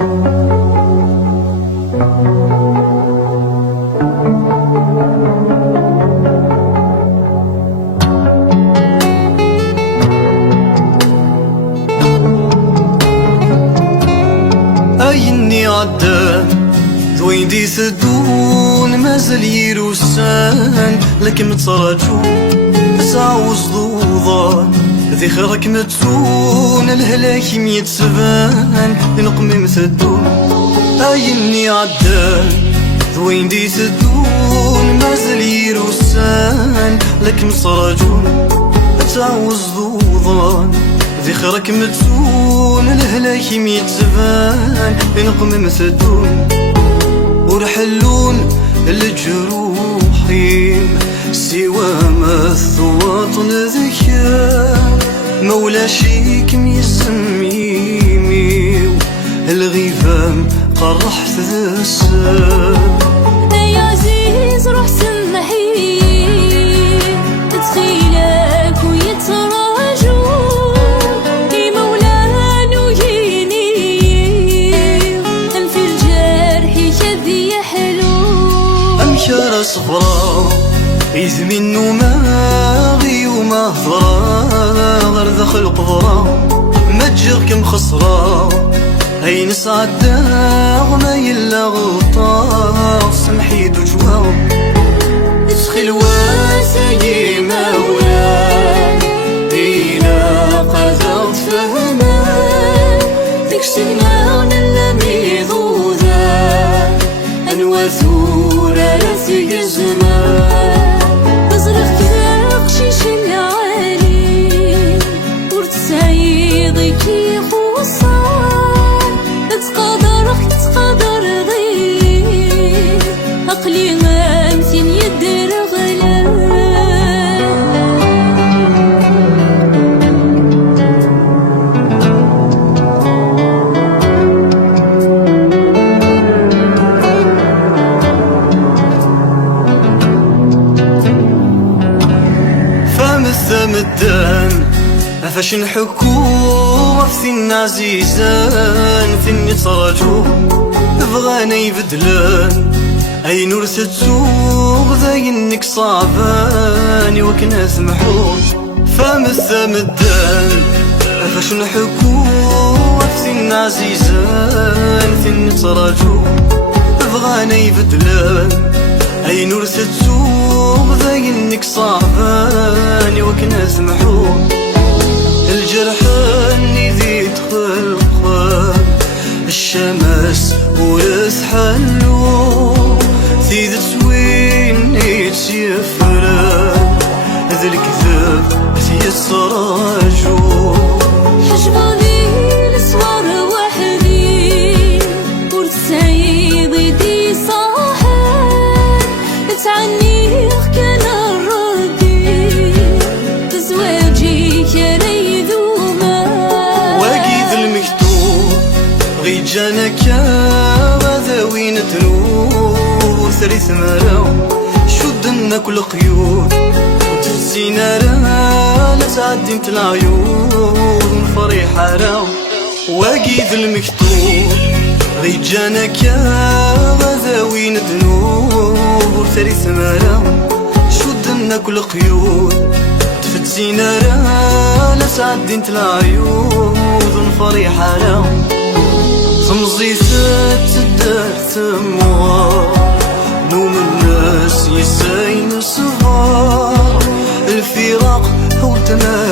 أيني عدان ذوين دي ثدون مازال يروسان لكن متراجو تعوز ضوضان ذي خيرك متسون الهلاك ميتسبان نقمم ثدون أيني عدان ذوين دي ثدون مازال يروسان لكن متراجو تعوز ضوضان ذي خيرك متسون الهلاك ميتسبان نقمم ثدون ورحلون الجروحين سوى ما الثواطن ذكا مولا شيك ميسميميو الغيفام قرحت ذا السام يا عزيز روح سمحي تدخيلك ويتراجو يمولانو ينيو أنف الجرح كذي يحلو أمشار صفرا إذ منو ماغي وما هضرا غير ذخ القبرا ما تجيك مخسرا أين سعدا ما يلا غلطا سمحي دجوا تسخي واسي مولا إلا قدرت فهما ذيك سنان اللي ذوذا أنوى ثورة رثي الزمان تزرق قشيش العالي ورتسعيضك يخوصان تقدر ضيق عقلي غامتين يدير غلام مدان فاش نحكو في عزيزان فين تراجو بغانا يبدلان اي نور تتسوق ذاينك صعبان وكنا سمحو فمث مدان فاش نحكو في عزيزان فين تراجو بغانا يبدلان اي نور تتسوق ذاينك صعبان وكنا سمحو الجرح اللي ذي تخلقان الشمس ورث حلو ذي تسوين يتسيفران ذا الكذاب يتسراجو حجبالي الاسوار وحدي ورتسعيضي دي صاحب تعنيخ كان الردي تزواجي كان يذوما واقيد المكتوب غي جانك وذاوين تنور ثريث مراو شدنا كل قيود وتزينا لا تعدي مت العيون فريحة راو واقيد المكتوب غي جانك وذاوين تنور ثريث مراو شدنا كل قيود تفتزينا لا تعدي انت العيون فريحة راو خمزيثات تدار ثموار نوم الناس يساين الصغار الفراق هو تمام